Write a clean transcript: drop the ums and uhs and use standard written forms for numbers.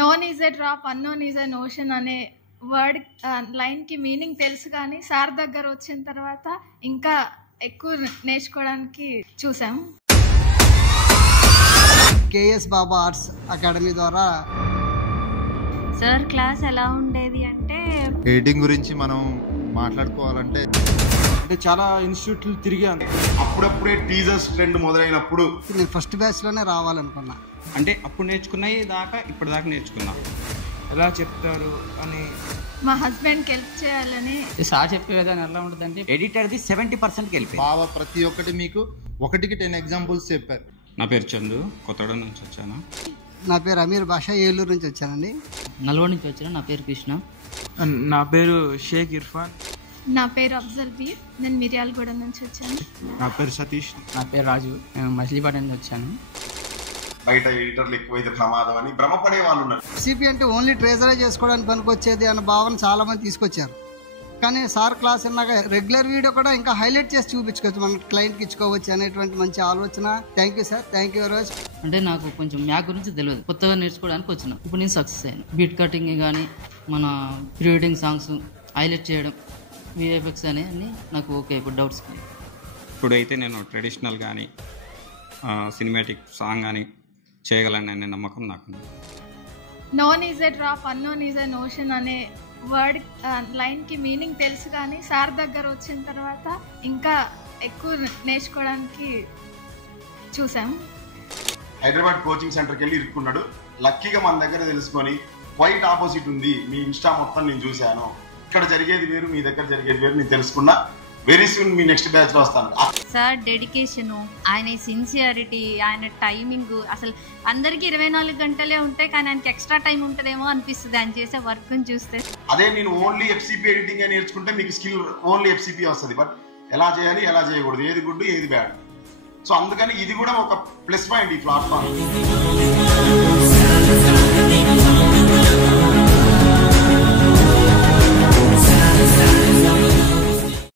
Known is a drop unknown is N ocean అనే word లైన్కి meaning తెలుసు, కానీ సార్ దగ్గర వచ్చిన తర్వాత ఇంకా ఎక్కువ నేర్చుకోవడానికి చూసాం. కేఎస్ బాబా ఆర్ట్స్ అకాడమీ ద్వారా సార్ క్లాస్ ఎలా ఉండేది అంటే, ఎడిటింగ్ గురించి మనం మాట్లాడుకోవాలంటే చాలా ఇన్స్టిట్యూట్లు తిరిగాను. అప్పుడప్పుడే టీజర్స్ ట్రెండ్ మొదలైనప్పుడు నేను ఫస్ట్ బ్యాచ్లోనే రావాలనుకున్నా. అంటే అప్పుడు నేర్చుకున్నాయి దాకా ఇప్పటిదాకా నేర్చుకున్నా. ఎలా చెప్తారు అని మా హస్బెండ్కి హెల్ప్ చేయాలని. సార్ చెప్పే విధానం ఎలా ఉంటుందంటే ఎడిటర్ది 70% వెళ్ళిపోయింది. బావ ప్రతి ఒక్కటి మీకు 1కి 10 ఎగ్జాంపుల్స్ చెప్పారు. నా పేరు చందు, కొత్తగూడెం నుంచి వచ్చాను. నా పేరు అమీర్ బాషా, ఏలూరు నుంచి వచ్చానండి. నల్గొండ నుంచి వచ్చాను. నా పేరు కృష్ణ. నా పేరు షేక్ ఇర్ఫాన్. నా పేరు అఫ్జల్ బీర్, నేను మిర్యాలగూడ నుంచి వచ్చాను. నా పేరు సతీష్. నా పేరు రాజు, నేను మచిలీపట్నం నుంచి వచ్చాను. బయట ఎడిటర్లు ఎక్కువైతే ప్రమాదం అని భ్రమపడే వాళ్ళు ఉన్నారు. ఎఫ్సిపి అంటే ఓన్లీ ట్రేజరే చేసుకోవడానికి పనికొచ్చేది అన్న భావన చాలా మంది తీసుకొచ్చారు. కానీ సార్ క్లాస్ అన్నాక రెగ్యులర్ వీడియో కూడా ఇంకా హైలైట్ చేసి చూపించుకోవచ్చు, మన క్లయింట్కి ఇచ్చుకోవచ్చు అనేటువంటి మంచి ఆలోచన. Thank you sir, thank you very much. అంటే నాకు కొంచెం మ్యాక్ గురించి తెలియదు, కొత్తగా నేర్చుకోవడానికి వచ్చిన. ఇప్పుడు నేను సక్సెస్ అయ్యాను. బీట్ కటింగ్ కానీ మన ప్రీ వెడ్డింగ్ సాంగ్స్ హైలైట్ చేయడం, విఎఫ్ఎక్స్ అని అన్నీ నాకు ఓకే. ఇప్పుడు డౌట్స్ ఇప్పుడైతే నేను ట్రెడిషనల్ కానీ సినిమాటిక్ సాంగ్ కానీ చేయగలననే నమ్మకం నాకు. Known is a drop unknown is N ocean అనే వర్డ్ లైన్కి మీనింగ్ తెలుసు, కానీ సార్ దగ్గర వచ్చిన తర్వాత ఇంకా ఎక్కువ నేర్చుకోవడానికి చూసాం. హైదరాబాద్ కోచింగ్ సెంటర్కి వెళ్ళి ఇరుక్కున్నాడు. లక్కీగా మన దగ్గర తెలుసుకొని క్వైట్ ఆపోజిట్ ఉంది, మీ ఇన్స్టా మొత్తం నేను చూశాను, ఇక్కడ జరిగేది వేరు, మీ దగ్గర జరిగేది వేరు నేను తెలుసుకున్నా. వెరీ సూన్ మీ నెక్స్ట్ బ్యాచ్ లో వస్తాను. సార్ డెడికేషను, ఆయన సిన్సియారిటీ, ఆయన టైమింగ్, అసలు అందరికీ 24 గంటలే ఉంటాయి, కానీ ఆయనకి ఎక్స్ట్రా టైం ఉంటుందేమో అనిపిస్తుంది ఆయన చేసే వర్క్ చూస్తే. అదే నేను ఓన్లీ ఎఫ్సిపి ఎడిటింగ్ నేర్చుకుంటే మీకు స్కిల్ ఓన్లీ ఎఫ్సిపి వస్తుంది, బట్ ఎలా చేయాలి ఎలా చేయకూడదు, ఏది గుడ్ ఏది బ్యాడ్. సో అందుకని ఇది కూడా ఒక ప్లస్ పాయింట్ ఈ ప్లాట్ఫామ్.